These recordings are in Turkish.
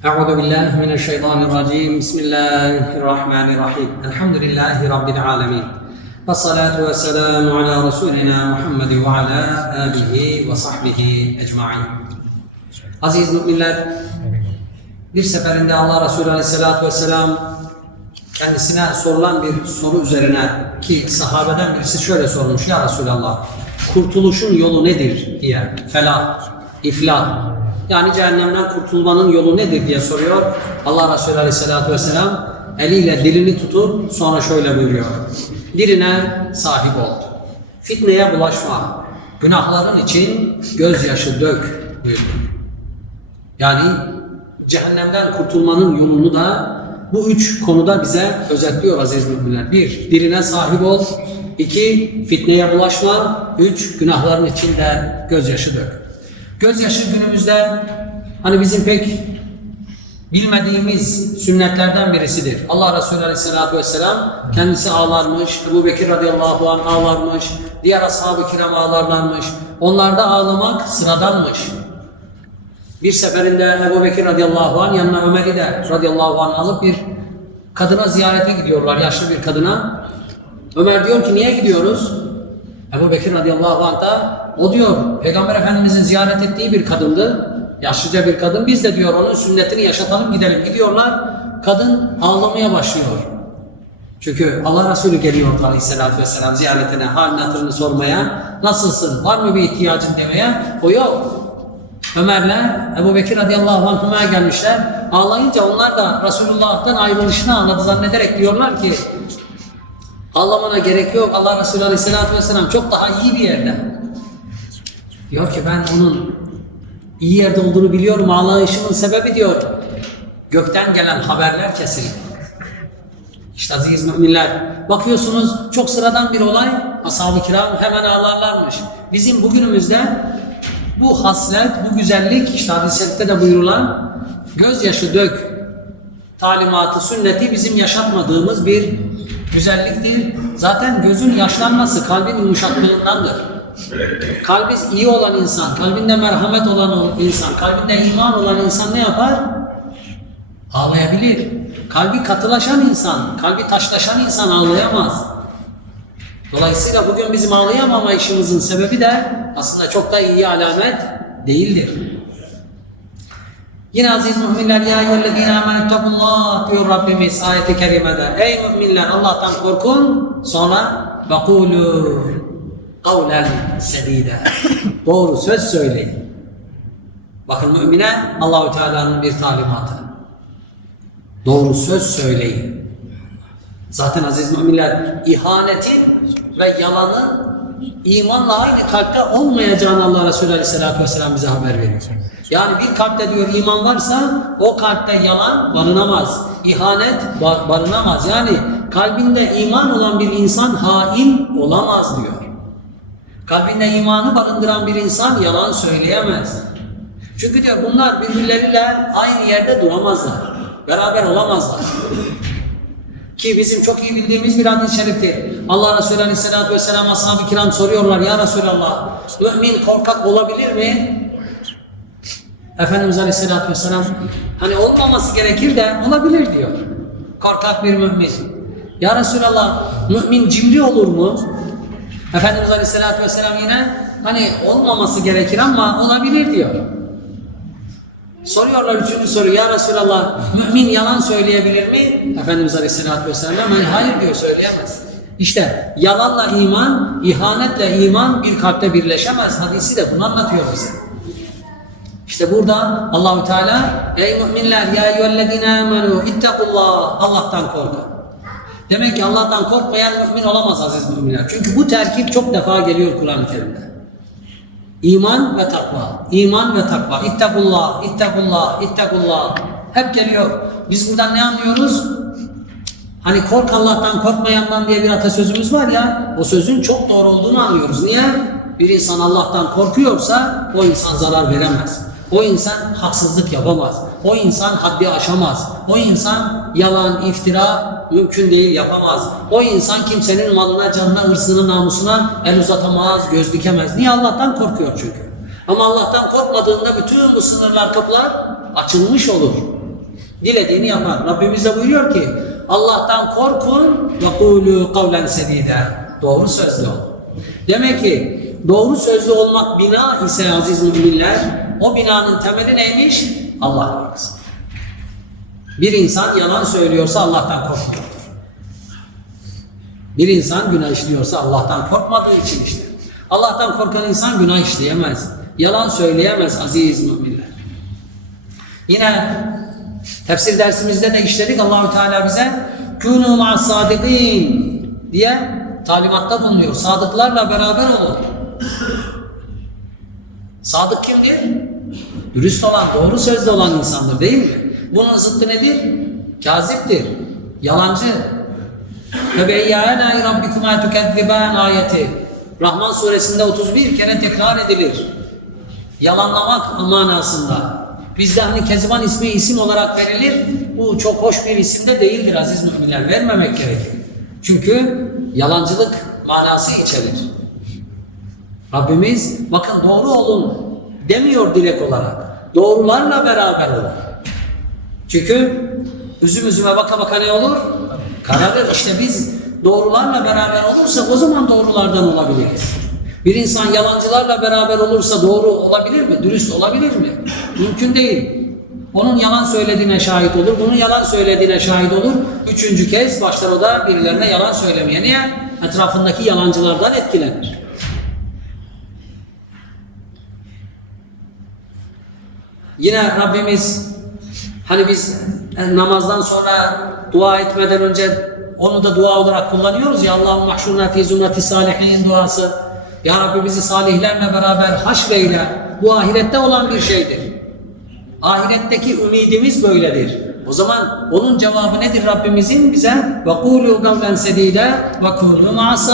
أعوذ بالله من الشيطان الرجيم بسم الله الرحمن الرحيم الحمد لله رب العالمين والصلاة والسلام على رسولنا محمد وعلى آله وصحبه أجمعين Aziz müminler, bir seferinde Allah Resulü Aleyhisselatü Vesselam kendisine sorulan bir soru üzerine ki sahabeden birisi şöyle sormuş ya Resulallah kurtuluşun yolu nedir diye felah, iflah yani cehennemden kurtulmanın yolu nedir diye soruyor. Allah Resulü Aleyhisselatü Vesselam eliyle dilini tutur sonra şöyle buyuruyor. Diline sahip ol. Fitneye bulaşma. Günahların için gözyaşı dök buyuruyor. Yani cehennemden kurtulmanın yolunu da bu üç konuda bize özetliyor aziz müminler. Bir, diline sahip ol. İki, fitneye bulaşma. Üç, günahların içinde gözyaşı dök. Gözyaşı günümüzde hani bizim pek bilmediğimiz sünnetlerden birisidir. Allah Resulü Aleyhisselatü Vesselam kendisi ağlarmış, Ebu Bekir radıyallahu anh ağlarmış, diğer ashab-ı kiram ağlarlarmış. Onlarda ağlamak sıradanmış. Bir seferinde Ebu Bekir radıyallahu anh yanına Ömer'i de radıyallahu anh alıp bir kadına ziyarete gidiyorlar, yaşlı bir kadına. Ömer diyor ki niye gidiyoruz? Ebu Bekir radıyallahu anh da o diyor Peygamber Efendimizin ziyaret ettiği bir kadındı. Yaşlıca bir kadın. Biz de diyor onun sünnetini yaşatalım gidelim. Gidiyorlar. Kadın ağlamaya başlıyor. Çünkü Allah Resulü geliyordu aleyhissalatü vesselam ziyaretine, halini hatırını sormaya. Nasılsın? Var mı bir ihtiyacın demeye? O yok. Ömer'le Ebu Bekir radıyallahu anh'a gelmişler. Ağlayınca onlar da Resulullah'tan ayrılışını anladı zannederek diyorlar ki ağlamana gerek yok. Allah Resulü aleyhissalatü vesselam çok daha iyi bir yerde. Diyor ki ben onun iyi yerde olduğunu biliyorum. Ağlayışımın sebebi diyor. Gökten gelen haberler kesildi. İşte aziz müminler bakıyorsunuz çok sıradan bir olay ashab-ı kiram hemen ağlarlarmış. Bizim bugünümüzde bu haslet, bu güzellik işte hadis-i şerifte de buyurulan gözyaşı dök talimatı, sünneti bizim yaşatmadığımız bir güzelliktir. Zaten gözün yaşlanması kalbin yumuşaklığındandır. Kalbi iyi olan insan, kalbinde merhamet olan insan, kalbinde iman olan insan ne yapar? Ağlayabilir. Kalbi katılaşan insan, kalbi taşlaşan insan ağlayamaz. Dolayısıyla bugün bizim ağlayamama işimizin sebebi de aslında çok da iyi alamet değildir. Yine aziz müminler ya eyyühellezine amenettekullah diyor Rabbimiz ayeti kerimede. Ey müminler Allah'tan korkun sonra ve kulu kavlen sedide. Doğru söz söyleyin. Bakın mümine Allahu Teala'nın bir talimatı. Doğru söz söyleyin. Zaten aziz müminler ihanetin ve yalanın imanla aynı kalpte olmayacağını Allah Resulü Aleyhisselatü Vesselam bize haber veriyor. Yani bir kalpte diyor iman varsa o kalpte yalan barınamaz. İhanet ba- barınamaz. Yani kalbinde iman olan bir insan hain olamaz diyor. Kalbinde imanı barındıran bir insan yalan söyleyemez. Çünkü diyor bunlar birbirleriyle aynı yerde duramazlar. Beraber olamazlar. Ki bizim çok iyi bildiğimiz bir hadis-i şeriftir. Allah Resulü Aleyhisselatü Vesselam ashab-ı kiram soruyorlar ya Resulallah mümin korkak olabilir mi? Efendimiz Aleyhisselatü Vesselam hani olmaması gerekir de olabilir diyor. Korkak bir mümin. Ya Resulallah mümin cimri olur mu? Efendimiz Aleyhisselatü Vesselam yine hani olmaması gerekir ama olabilir diyor. Soruyorlar üçüncü soru ya Resulallah mümin yalan söyleyebilir mi? Efendimiz Aleyhisselatü Vesselam hani hayır diyor söyleyemez. İşte yalanla iman, ihanetle iman bir kalpte birleşemez. Hadisi de bunu anlatıyor bize. İşte burada Allahu Teala ey müminler ya eyyühellezine amenu ittakullah Allah'tan korkun. Demek ki Allah'tan korkmayan mümin olamaz aziz müminler. Çünkü bu terkip çok defa geliyor Kur'an-ı Kerim'de. İman ve takva. İman ve takva. İttakullah, ittakullah, ittakullah. Hep geliyor. Biz buradan ne anlıyoruz? Hani kork Allah'tan korkmayandan diye bir atasözümüz var ya. O sözün çok doğru olduğunu anlıyoruz. Niye? Bir insan Allah'tan korkuyorsa o insan zarar veremez. O insan haksızlık yapamaz. O insan haddi aşamaz. O insan yalan, iftira mümkün değil yapamaz. O insan kimsenin malına, canına, hırsına, namusuna el uzatamaz, göz dikemez. Niye? Allah'tan korkuyor çünkü. Ama Allah'tan korkmadığında bütün bu sınırlar, kapılar açılmış olur. Dilediğini yapar. Rabbimiz de buyuruyor ki Allah'tan korkun ve kulu kavlen sedide. Doğru sözlü ol. Demek ki doğru sözlü olmak bina ise aziz müminler o binanın temeli neymiş? Allah korkusu. Bir insan yalan söylüyorsa Allah'tan korkmuyordur. Bir insan günah işliyorsa Allah'tan korkmadığı için işte. Allah'tan korkan insan günah işleyemez. Yalan söyleyemez aziz müminler. Yine tefsir dersimizde de işledik Allahü Teala bize kûnû ma'as sadiqîn diye talimatta bulunuyor. Sadıklarla beraber olun. Sadık kimdir? Dürüst olan, doğru sözlü olan insandır değil mi? Bunun zıttı nedir? Kaziptir, yalancı. Febeyyâne rabbikuma tukezzibân ayeti. Rahman suresinde 31 kere tekrar edilir. Yalanlamak manasında. Bizde hani Keziban ismi isim olarak verilir. Bu çok hoş bir isim de değildir aziz müminler. Vermemek gerekir. Çünkü yalancılık manası içerir. Rabbimiz bakın doğru olun demiyor dilek olarak. Doğrularla beraber olun. Çünkü üzüm üzüme baka baka ne olur? Kararır. İşte biz doğrularla beraber olursak o zaman doğrulardan olabiliriz. Bir insan yalancılarla beraber olursa doğru olabilir mi? Dürüst olabilir mi? Mümkün değil. Onun yalan söylediğine şahit olur, bunun yalan söylediğine şahit olur. Üçüncü kez başlar o da birilerine yalan söylemeye. Niye? Etrafındaki yalancılardan etkilenir. Yine Rabbimiz hani biz e, namazdan sonra dua etmeden önce onu da dua olarak kullanıyoruz ya Allah'ım mahşurna fi zumrati salihin duası. Ya Rabbi bizi salihlerle beraber haşreyle. Bu ahirette olan bir şeydir. Ahiretteki ümidimiz böyledir. O zaman onun cevabı nedir Rabbimizin bize? Ve kulu kavlen sedide ve kulu ma'as.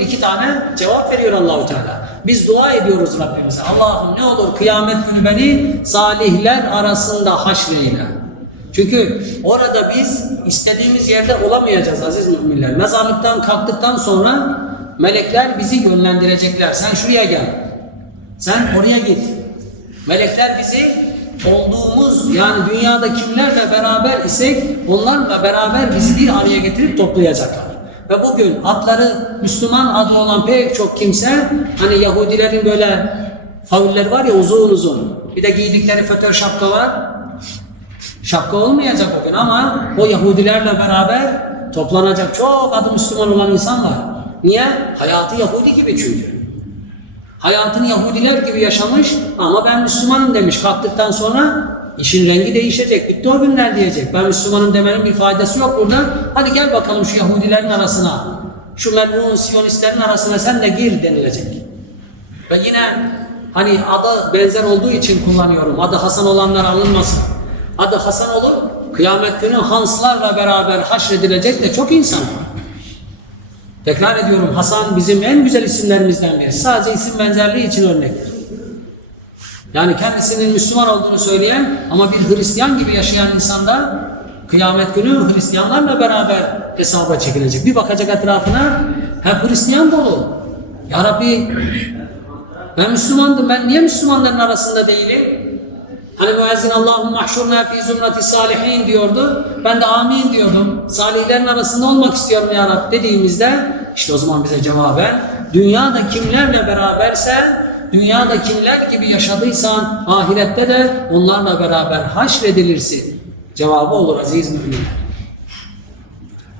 İki tane cevap veriyor Allahu Teala. Biz dua ediyoruz Rabbimize. Allah'ım ne olur kıyamet günü beni salihler arasında haşreyle. Çünkü orada biz istediğimiz yerde olamayacağız aziz müminler. Mezarlıktan kalktıktan sonra melekler bizi yönlendirecekler. Sen şuraya gel. Sen oraya git. Melekler bizi olduğumuz yani dünyada kimlerle beraber isek onlarla beraber bizi bir araya getirip toplayacaklar. Ve bugün adları Müslüman adı olan pek çok kimse hani Yahudilerin böyle faulleri var ya uzun uzun. Bir de giydikleri fötör şapka var. Şapka olmayacak o gün ama o Yahudilerle beraber toplanacak çok adı Müslüman olan insan var. Niye? Hayatı Yahudi gibi çünkü. Hayatını Yahudiler gibi yaşamış ama ben Müslümanım demiş. Kalktıktan sonra işin rengi değişecek. Bitti o günler diyecek. Ben Müslümanım demenin bir faydası yok burada. Hadi gel bakalım şu Yahudilerin arasına. Şu melun Siyonistlerin arasına sen de gir denilecek. Ve yine hani adı benzer olduğu için kullanıyorum. Adı Hasan olanlar alınmasın. Adı Hasan olur. Kıyamet günü Hanslarla beraber haşredilecek de çok insan var. Tekrar ediyorum Hasan bizim en güzel isimlerimizden biri. Sadece isim benzerliği için örnektir. Yani kendisinin Müslüman olduğunu söyleyen ama bir Hristiyan gibi yaşayan insan da kıyamet günü Hristiyanlarla beraber hesaba çekilecek. Bir bakacak etrafına hep Hristiyan dolu. Ya Rabbi ben Müslümandım ben niye Müslümanların arasında değilim? Hani müezzin Allahum mahşurna fi zumrati salihin diyordu. Ben de amin diyordum. Salihlerin arasında olmak istiyorum ya Rabbi dediğimizde işte o zaman bize cevaben dünyada kimlerle berabersen dünyada kimler gibi yaşadıysan ahirette de onlarla beraber haşredilirsin. Cevabı olur aziz müminler.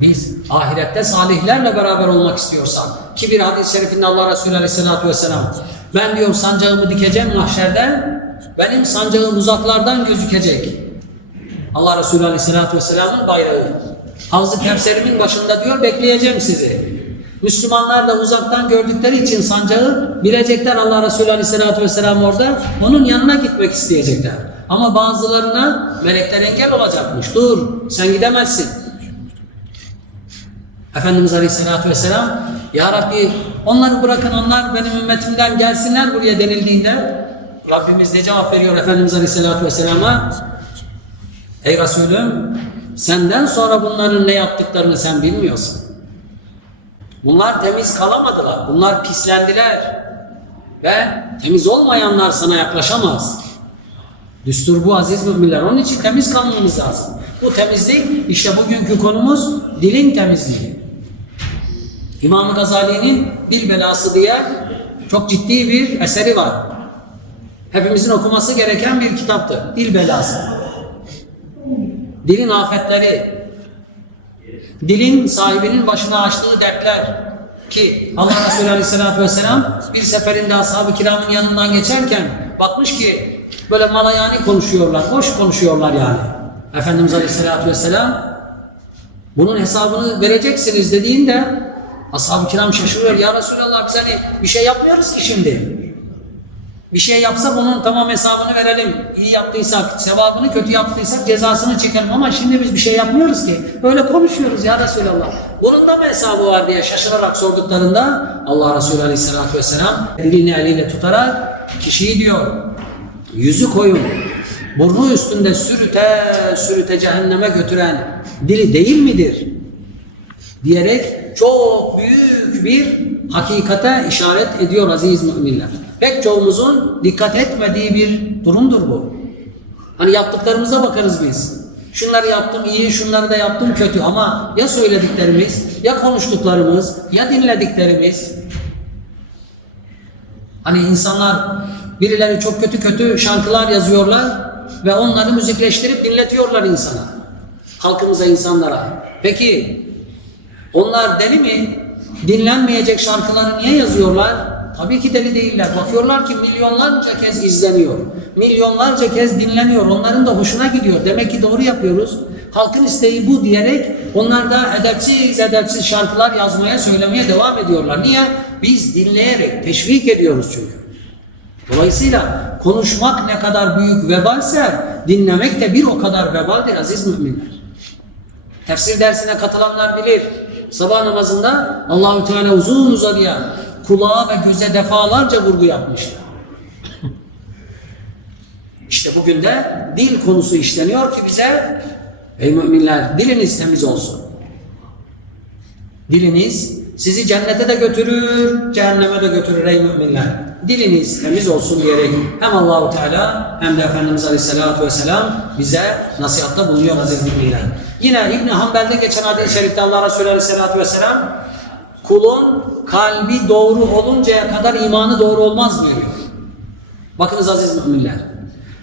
Biz ahirette salihlerle beraber olmak istiyorsak ki bir hadis-i şerifinde Allah Resulü Aleyhisselatü Vesselam ben diyor sancağımı dikeceğim mahşerden benim sancağım uzaklardan gözükecek. Allah Resulü Aleyhisselatü Vesselam'ın bayrağı. Havz-ı Kevser'imin başında diyor bekleyeceğim sizi. Müslümanlar da uzaktan gördükleri için sancağı bilecekler Allah Resulü Aleyhisselatü Vesselam orada. Onun yanına gitmek isteyecekler. Ama bazılarına melekler engel olacakmış. Dur sen gidemezsin. Efendimiz Aleyhisselatü Vesselam Ya Rabbi onları bırakın onlar benim ümmetimden gelsinler buraya denildiğinde Rabbimiz ne cevap veriyor Efendimiz Aleyhisselatü Vesselam'a? Ey Resulüm senden sonra bunların ne yaptıklarını sen bilmiyorsun. Bunlar temiz kalamadılar. Bunlar pislendiler. Ve temiz olmayanlar sana yaklaşamaz. Düstur bu aziz müminler. Onun için temiz kalmamız lazım. Bu temizlik işte bugünkü konumuz dilin temizliği. İmam Gazali'nin Dil Belası diye çok ciddi bir eseri var. Hepimizin okuması gereken bir kitaptır. Dil Belası. Dilin afetleri, dilin sahibinin başına açtığı dertler ki Allah Resulü Aleyhisselatü Vesselam bir seferinde ashab-ı kiramın yanından geçerken bakmış ki böyle malayani konuşuyorlar, boş konuşuyorlar yani. Efendimiz Aleyhisselatü Vesselam bunun hesabını vereceksiniz dediğinde ashab-ı kiram şaşırıyor. Ya Resulallah biz hani bir şey yapmıyoruz ki şimdi. Bir şey yapsa bunun tamam hesabını verelim. İyi yaptıysak sevabını, kötü yaptıysak cezasını çekelim. Ama şimdi biz bir şey yapmıyoruz ki. Böyle konuşuyoruz ya Resulallah. Bunun da mı hesabı var diye şaşırarak sorduklarında Allah Resulü Aleyhisselatü Vesselam elini eliyle tutarak kişiyi diyor yüzü koyun, burnu üstünde sürüte sürüte cehenneme götüren dili değil midir? diyerek çok büyük bir hakikate işaret ediyor aziz müminler. Pek çoğumuzun dikkat etmediği bir durumdur bu. Hani yaptıklarımıza bakarız biz. Şunları yaptım iyi, şunları da yaptım kötü ama ya söylediklerimiz, ya konuştuklarımız, ya dinlediklerimiz. Hani insanlar birileri çok kötü kötü şarkılar yazıyorlar ve onları müzikleştirip dinletiyorlar insana. Halkımıza, insanlara. Peki onlar deli mi? Dinlenmeyecek şarkıları niye yazıyorlar? Tabii ki deli değiller. Bakıyorlar ki milyonlarca kez izleniyor. Milyonlarca kez dinleniyor. Onların da hoşuna gidiyor. Demek ki doğru yapıyoruz. Halkın isteği bu diyerek onlar da edepsiz edepsiz şarkılar yazmaya, söylemeye devam ediyorlar. Niye? Biz dinleyerek teşvik ediyoruz çünkü. Dolayısıyla konuşmak ne kadar büyük vebalse dinlemek de bir o kadar vebaldir aziz müminler. Tefsir dersine katılanlar bilir. Sabah namazında Allahü Teala uzun uzadıya kulağa ve göze defalarca vurgu yapmıştır. İşte bugün de dil konusu işleniyor ki bize ey müminler diliniz temiz olsun. Diliniz sizi cennete de götürür, cehenneme de götürür ey müminler. Diliniz temiz olsun diyerek hem Allahu Teala hem de Efendimiz Aleyhisselatü Vesselam bize nasihatta bulunuyor aziz müminler. Yine İbn Hanbel'de geçen hadis-i şerifte Allah Resulü Aleyhisselatü Vesselam kulun kalbi doğru oluncaya kadar imanı doğru olmaz buyuruyor. Bakınız aziz müminler.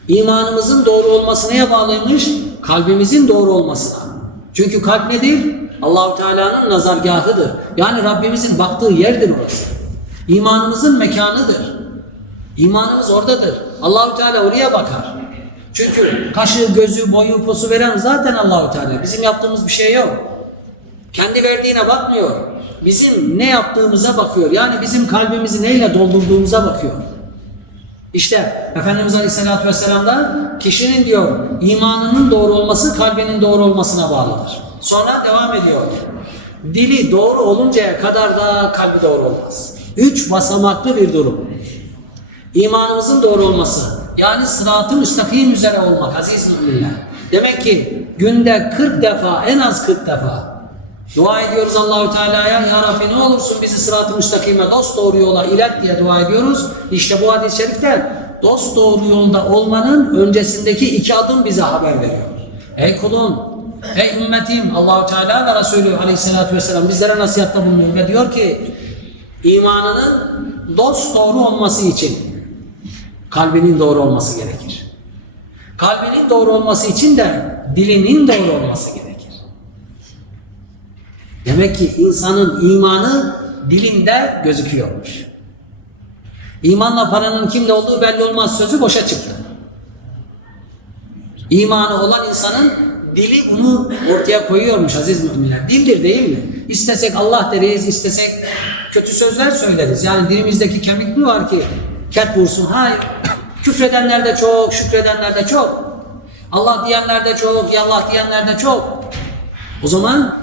İmanımızın doğru olması neye bağlıymış? Kalbimizin doğru olmasına. Çünkü kalp nedir? Allahu Teala'nın nazargahıdır. Yani Rabbimizin baktığı yerdir orası. İmanımızın mekanıdır. İmanımız oradadır. Allahu Teala oraya bakar. Çünkü kaşı, gözü, boyu, posu veren zaten Allahu Teala. Bizim yaptığımız bir şey yok. Kendi verdiğine bakmıyor. Bizim ne yaptığımıza bakıyor. Yani bizim kalbimizi neyle doldurduğumuza bakıyor. İşte Efendimiz Aleyhisselatü Vesselam'da kişinin diyor imanının doğru olması kalbinin doğru olmasına bağlıdır. Sonra devam ediyor. Dili doğru oluncaya kadar da kalbi doğru olmaz. Üç basamaklı bir durum. İmanımızın doğru olması. Yani sıratı müstakim üzere olmak aziz müminler. Demek ki günde 40 defa en az 40 defa dua ediyoruz Allahü Teala'ya ya Rabbi ne olursun bizi sıratı müstakime dost doğru yola ilet diye dua ediyoruz. İşte bu hadis-i şerifte dost doğru yolda olmanın öncesindeki iki adım bize haber veriyor. Ey kulum, ey ümmetim Allahü Teala ve Resulü Aleyhisselatü Vesselam bizlere nasihatta bulunuyor ve diyor ki imanının dost doğru olması için kalbinin doğru olması gerekir. Kalbinin doğru olması için de dilinin doğru olması gerekir. Demek ki insanın imanı dilinde gözüküyormuş. İmanla paranın kimde olduğu belli olmaz sözü boşa çıktı. İmanı olan insanın dili bunu ortaya koyuyormuş aziz müminler. Dildir değil mi? İstesek Allah deriz, istesek kötü sözler söyleriz. Yani dilimizdeki kemik mi var ki ket vursun? Hayır. Küfredenler de çok, şükredenler de çok. Allah diyenler de çok, yallah diyenler de çok. O zaman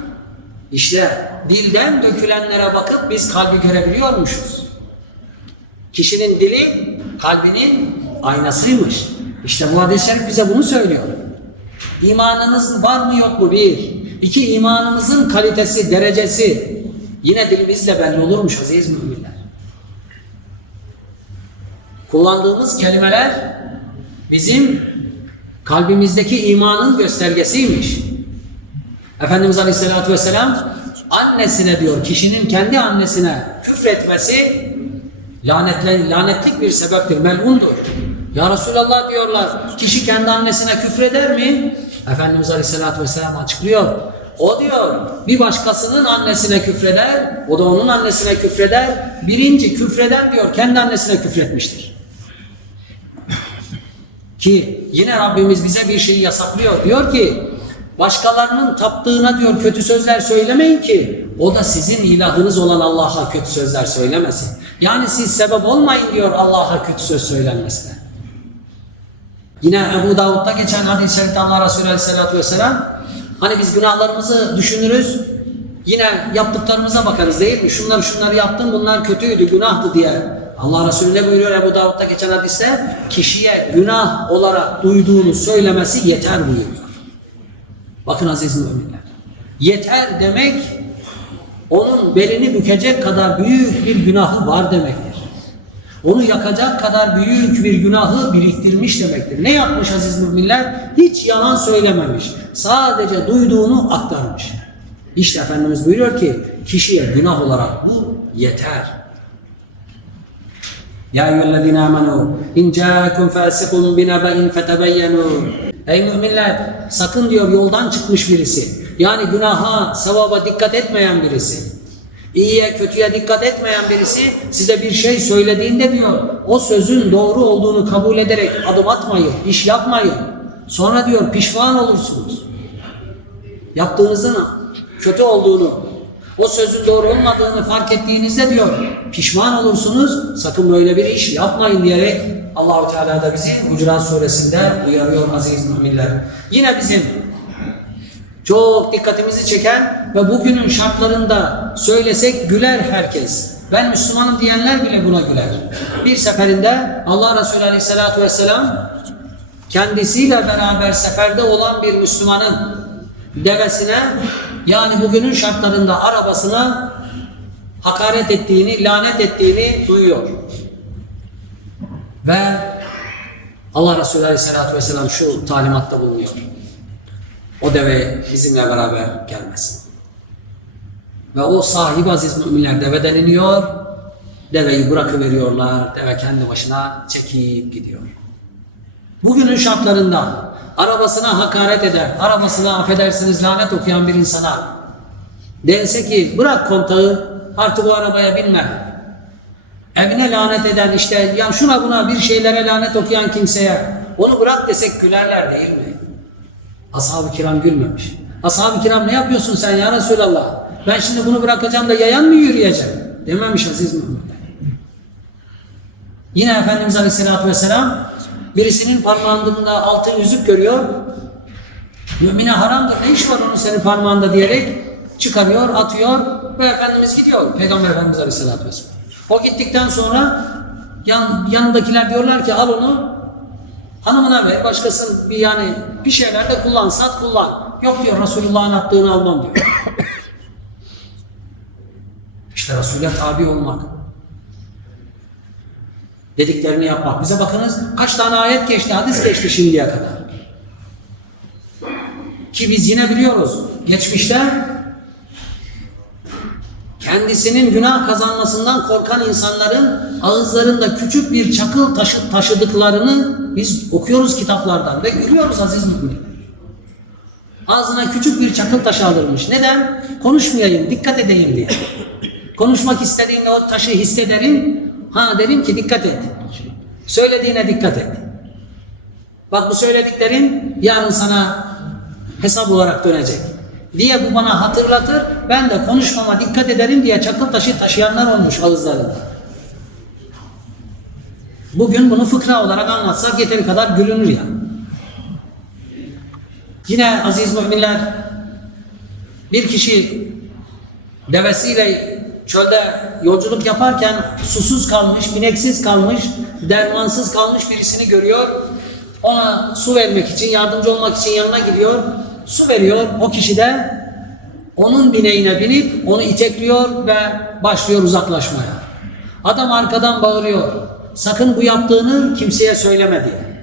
işte dilden dökülenlere bakıp biz kalbi görebiliyormuşuz. Kişinin dili kalbinin aynasıymış. İşte bu şerif bize bunu söylüyor. İmanınız var mı yok mu? Bir. İki, imanımızın kalitesi, derecesi yine dilimizle belli olurmuş aziz müminler. Kullandığımız kelimeler bizim Kalbimizdeki imanın göstergesiymiş. Efendimiz Aleyhisselatü Vesselam annesine diyor kişinin kendi annesine küfretmesi lanetle, lanetlik bir sebeptir, melundur. Ya Resulallah diyorlar kişi kendi annesine küfreder mi? Efendimiz Aleyhisselatü Vesselam açıklıyor. O diyor bir başkasının annesine küfreder, o da onun annesine küfreder. Birinci küfreden diyor kendi annesine küfretmiştir. Ki yine Rabbimiz bize bir şeyi yasaklıyor. Diyor ki başkalarının taptığına diyor kötü sözler söylemeyin ki o da sizin ilahınız olan Allah'a kötü sözler söylemesin. Yani siz sebep olmayın diyor Allah'a kötü söz söylenmesine. Yine Ebu Davud'da geçen hadis-i şerifte Allah Resulü Aleyhisselatü Vesselam hani biz günahlarımızı düşünürüz yine yaptıklarımıza bakarız değil mi? Şunları şunları yaptım bunlar kötüydü günahtı diye. Allah Resulü ne buyuruyor Ebu Davud'da geçen hadiste? Kişiye günah olarak duyduğunu söylemesi yeter buyuruyor. Bakın aziz müminler. Yeter demek onun belini bükecek kadar büyük bir günahı var demektir. Onu yakacak kadar büyük bir günahı biriktirmiş demektir. Ne yapmış aziz müminler? Hiç yalan söylememiş. Sadece duyduğunu aktarmış. İşte Efendimiz buyuruyor ki kişiye günah olarak bu yeter. Ya eyyühellezine amenu in ca'akum fasiqun bineba'in fetebeyyenu Ey müminler sakın diyor yoldan çıkmış birisi. Yani günaha, sevaba dikkat etmeyen birisi. İyiye, kötüye dikkat etmeyen birisi size bir şey söylediğinde diyor o sözün doğru olduğunu kabul ederek adım atmayın, iş yapmayın. Sonra diyor pişman olursunuz. Yaptığınızın kötü olduğunu, o sözün doğru olmadığını fark ettiğinizde diyor pişman olursunuz. Sakın böyle bir iş yapmayın diyerek Allahu Teala da bizi Hucurat suresinde uyarıyor aziz müminler. Yine bizim çok dikkatimizi çeken ve bugünün şartlarında söylesek güler herkes. Ben Müslümanım diyenler bile buna güler. Bir seferinde Allah Resulü Aleyhisselatü Vesselam kendisiyle beraber seferde olan bir Müslümanın devesine yani bugünün şartlarında arabasına hakaret ettiğini, lanet ettiğini duyuyor. Ve Allah Resulü Aleyhisselatü Vesselam şu talimatta bulunuyor. O deve bizimle beraber gelmesin. Ve o sahip aziz müminler deveden iniyor, deveyi bırakıveriyorlar, deve kendi başına çekip gidiyor. Bugünün şartlarında arabasına hakaret eder, arabasına affedersiniz lanet okuyan bir insana dense ki bırak kontağı artık o arabaya binme. Evine lanet eden işte ya şuna buna bir şeylere lanet okuyan kimseye onu bırak desek gülerler değil mi? Ashab-ı kiram gülmemiş. Ashab-ı kiram ne yapıyorsun sen ya Resulallah? Ben şimdi bunu bırakacağım da yayan mı yürüyeceğim? Dememiş aziz müminler. Yine Efendimiz Aleyhisselatü Vesselam birisinin parmağında altın yüzük görüyor. Mümine haramdır. Ne iş var onun senin parmağında diyerek çıkarıyor, atıyor ve Efendimiz gidiyor. Peygamber Efendimiz Aleyhisselatü Vesselam. O gittikten sonra yan, yanındakiler diyorlar ki al onu hanımına ver, başkasının bir yani bir şeylerde kullan, sat kullan. Yok diyor Resulullah'ın attığını almam diyor. işte Resul'e tabi olmak. Dediklerini yapmak. Bize bakınız kaç tane ayet geçti, hadis geçti şimdiye kadar. Ki biz yine biliyoruz. Geçmişte kendisinin günah kazanmasından korkan insanların ağızlarında küçük bir çakıl taşı, taşıdıklarını biz okuyoruz kitaplardan ve görüyoruz aziz müminler. Ağzına küçük bir çakıl taşı alırmış. Neden? Konuşmayayım, dikkat edeyim diye. Konuşmak istediğimde o taşı hissederim. Ha derim ki dikkat et. Söylediğine dikkat et. Bak bu söylediklerin yarın sana hesap olarak dönecek diye bu bana hatırlatır. Ben de konuşmama dikkat ederim diye çakıl taşı taşıyanlar olmuş ağızlarında. Bugün bunu fıkra olarak anlatsak yeteri kadar gülünür ya. Yine aziz müminler bir kişi devesiyle çölde yolculuk yaparken susuz kalmış, bineksiz kalmış, dermansız kalmış birisini görüyor. Ona su vermek için, yardımcı olmak için yanına gidiyor. Su veriyor. O kişi de onun bineğine binip onu itekliyor ve başlıyor uzaklaşmaya. Adam arkadan bağırıyor. Sakın bu yaptığını kimseye söyleme diye.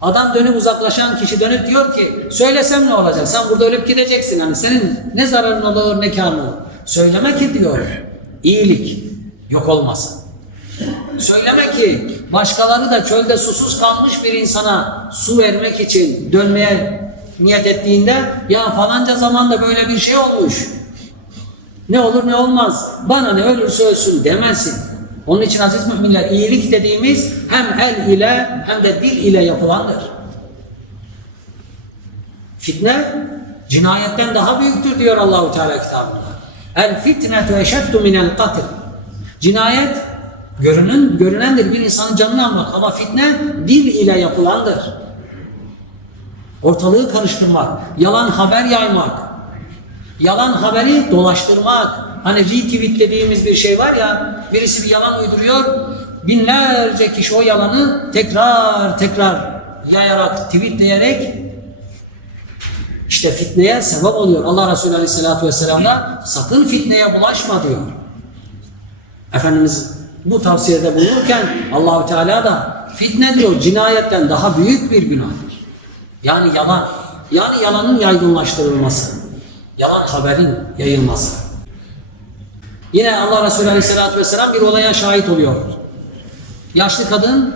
Adam dönüp uzaklaşan kişi dönüp diyor ki söylesem ne olacak? Sen burada ölüp gideceksin. Hani senin ne zararın olur ne karın olur. Söyleme ki diyor iyilik yok olmasın. Söyleme ki başkaları da çölde susuz kalmış bir insana su vermek için dönmeye niyet ettiğinde ya falanca zamanda böyle bir şey olmuş. Ne olur ne olmaz. Bana ne ölürse ölsün demesin. Onun için aziz müminler iyilik dediğimiz hem el ile hem de dil ile yapılandır. Fitne cinayetten daha büyüktür diyor Allahu Teala kitabında. El fitnetu eşeddu minel katil. Cinayet görünen görünendir bir insanın canını almak ama fitne dil ile yapılandır. Ortalığı karıştırmak, yalan haber yaymak, yalan haberi dolaştırmak. Hani retweet dediğimiz bir şey var ya, birisi bir yalan uyduruyor, binlerce kişi o yalanı tekrar tekrar yayarak, tweetleyerek işte fitneye sebep oluyor. Allah Resulü Aleyhisselatü Vesselam da sakın fitneye bulaşma diyor. Efendimiz bu tavsiyede bulunurken Allahü Teala da fitne diyor cinayetten daha büyük bir günahtır. Yani yalan. Yani yalanın yaygınlaştırılması. Yalan haberin yayılması. Yine Allah Resulü Aleyhisselatü Vesselam bir olaya şahit oluyor. Yaşlı kadın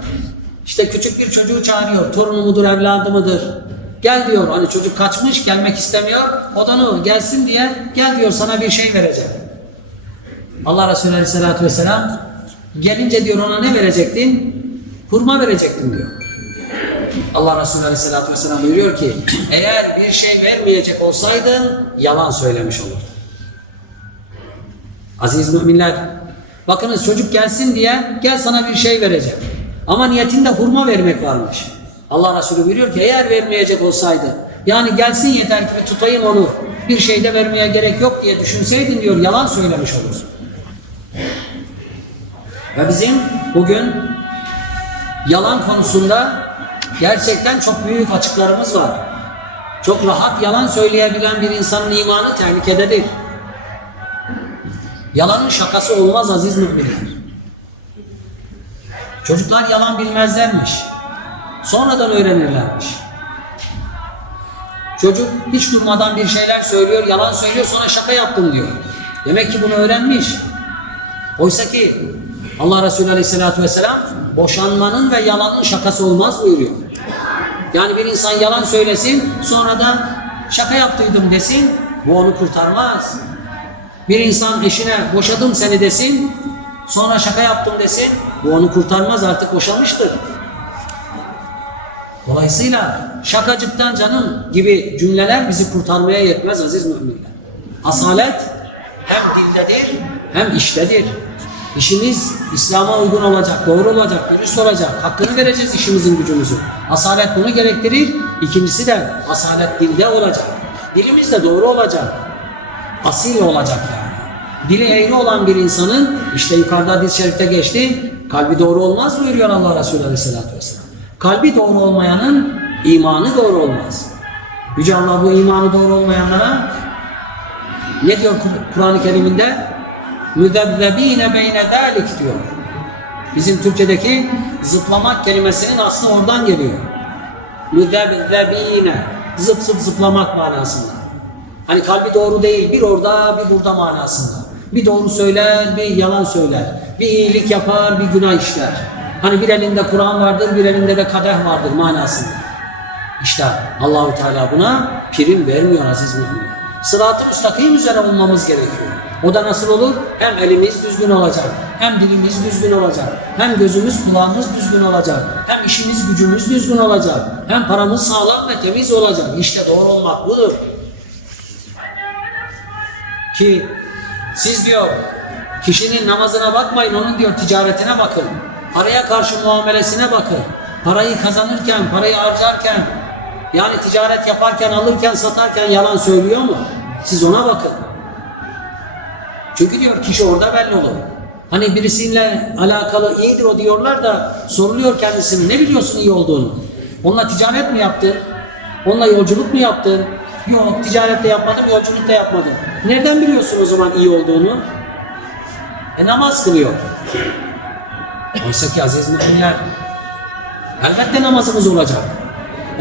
işte küçük bir çocuğu çağırıyor. Torunu mudur, evladı mıdır? Gel diyor. Hani çocuk kaçmış, gelmek istemiyor. O da ne? Gelsin diye gel diyor sana bir şey vereceğim. Allah Resulü Aleyhisselatü Vesselam gelince diyor ona ne verecektin? Hurma verecektim diyor. Allah Resulü Aleyhisselatü Vesselam buyuruyor ki eğer bir şey vermeyecek olsaydın yalan söylemiş olurdun. Aziz müminler bakınız çocuk gelsin diye gel sana bir şey vereceğim. Ama niyetinde hurma vermek varmış. Allah Resulü buyuruyor ki eğer vermeyecek olsaydı yani gelsin yeter ki tutayım onu bir şey de vermeye gerek yok diye düşünseydin diyor yalan söylemiş olursun. Ve bizim bugün yalan konusunda gerçekten çok büyük açıklarımız var. Çok rahat yalan söyleyebilen bir insanın imanı tehlikededir. Yalanın şakası olmaz aziz müminler. Çocuklar yalan bilmezlermiş. Sonradan öğrenirlermiş. Çocuk hiç durmadan bir şeyler söylüyor, yalan söylüyor sonra şaka yaptım diyor. Demek ki bunu öğrenmiş. Oysa ki Allah Resulü Aleyhisselatü Vesselam boşanmanın ve yalanın şakası olmaz buyuruyor. Yani bir insan yalan söylesin sonra da şaka yaptıydım desin bu onu kurtarmaz. Bir insan eşine boşadım seni desin sonra şaka yaptım desin bu onu kurtarmaz artık boşanmıştır. Dolayısıyla şakacıktan canım gibi cümleler bizi kurtarmaya yetmez aziz müminler. Asalet hem dildedir hem iştedir. İşimiz İslam'a uygun olacak, doğru olacak, dürüst olacak. Hakkını vereceğiz işimizin gücümüzün. Asalet bunu gerektirir. İkincisi de asalet dilde olacak. Dilimiz de doğru olacak. Asil olacak yani. Dili eğri olan bir insanın işte yukarıda hadis-i şerifte geçti. Kalbi doğru olmaz buyuruyor Allah Resulü Aleyhisselatü Vesselam. Kalbi doğru olmayanın imanı doğru olmaz. Yüce Allah bu imanı doğru olmayanlara ne diyor Kur- Kur'an-ı Kerim'inde? müzebbebine beyne dalik diyor. Bizim Türkçedeki zıplamak kelimesinin aslı oradan geliyor. Müzebbebine zıp zıp zıplamak manasında. Hani kalbi doğru değil, bir orada bir burada manasında. Bir doğru söyler, bir yalan söyler. Bir iyilik yapar, bir günah işler. Hani bir elinde Kur'an vardır, bir elinde de kadeh vardır manasında. İşte Allahu Teala buna prim vermiyor aziz müminler. Sırat-ı müstakim üzere olmamız gerekiyor. O da nasıl olur? Hem elimiz düzgün olacak, hem dilimiz düzgün olacak, hem gözümüz kulağımız düzgün olacak, hem işimiz gücümüz düzgün olacak, hem paramız sağlam ve temiz olacak. İşte doğru olmak budur. Ki siz diyor kişinin namazına bakmayın onun diyor ticaretine bakın. Paraya karşı muamelesine bakın. Parayı kazanırken, parayı harcarken yani ticaret yaparken, alırken, satarken yalan söylüyor mu? Siz ona bakın. Çünkü diyor kişi orada belli olur. Hani birisiyle alakalı iyidir o diyorlar da soruluyor kendisine ne biliyorsun iyi olduğunu? Onunla ticaret mi yaptın? Onunla yolculuk mu yaptın? Yok ticaret de yapmadım, yolculuk da yapmadım. Nereden biliyorsun o zaman iyi olduğunu? E namaz kılıyor. Oysa ki aziz müminler elbette namazımız olacak.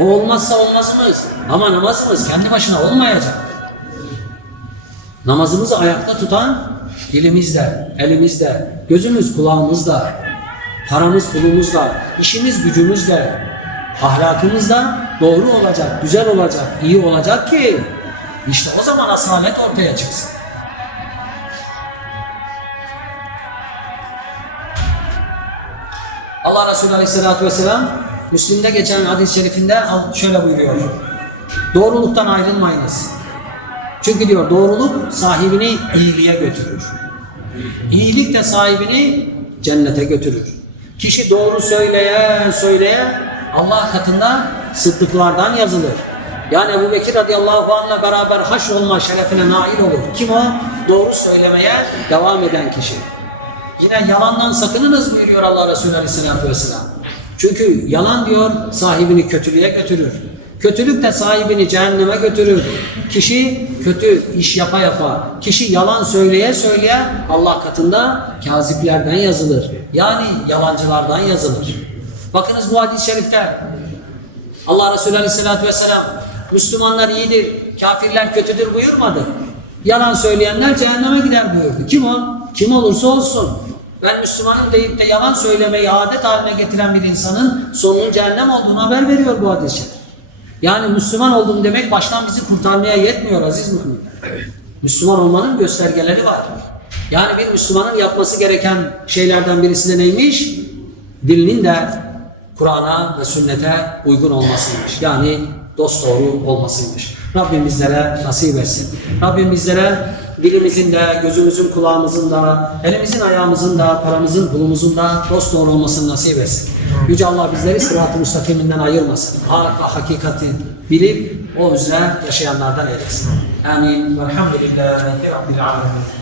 O olmazsa olmazımız. Ama namazımız kendi başına olmayacak. Namazımızı ayakta tutan dilimizle, elimizle, gözümüz kulağımızla, paramız pulumuzla, işimiz gücümüzle, ahlakımızla doğru olacak, güzel olacak, iyi olacak ki işte o zaman asalet ortaya çıksın. Allah Resulü Aleyhisselatü Vesselam Müslim'de geçen hadis-i şerifinde şöyle buyuruyor. Doğruluktan ayrılmayınız. Çünkü diyor doğruluk sahibini iyiliğe götürür. İyilik de sahibini cennete götürür. Kişi doğru söyleye söyleye Allah katında sıddıklardan yazılır. Yani Ebu Bekir radıyallahu anh'la beraber haş olma şerefine nail olur. Kim o? Doğru söylemeye devam eden kişi. Yine yalandan sakınınız buyuruyor Allah Resulü Aleyhisselatü Vesselam. Çünkü yalan diyor sahibini kötülüğe götürür. Kötülük de sahibini cehenneme götürür. Kişi kötü iş yapa yapa, kişi yalan söyleye söyleye Allah katında kaziplerden yazılır. Yani yalancılardan yazılır. Bakınız bu hadis-i şerifte Allah Resulü Aleyhisselatü Vesselam Müslümanlar iyidir, kafirler kötüdür buyurmadı. Yalan söyleyenler cehenneme gider buyurdu. Kim o? Kim olursa olsun. Ben Müslümanım deyip de yalan söylemeyi adet haline getiren bir insanın sonunun cehennem olduğunu haber veriyor bu şerif. Yani Müslüman oldum demek baştan bizi kurtarmaya yetmiyor aziz müminler. Müslüman olmanın göstergeleri var. Yani bir Müslümanın yapması gereken şeylerden birisi de neymiş? Dilinin de Kur'an'a ve sünnete uygun olmasıymış. Yani dost doğru olmasıymış. Rabbim bizlere nasip etsin. Rabbim bizlere dilimizin de, gözümüzün, kulağımızın da, elimizin, ayağımızın da, paramızın, pulumuzun da dost doğru olmasını nasip etsin. Yüce Allah bizleri sırat-ı müstakiminden ayırmasın. Hak ve hakikati bilip o üzere yaşayanlardan eylesin. Amin. Velhamdülillahi Rabbil alemin.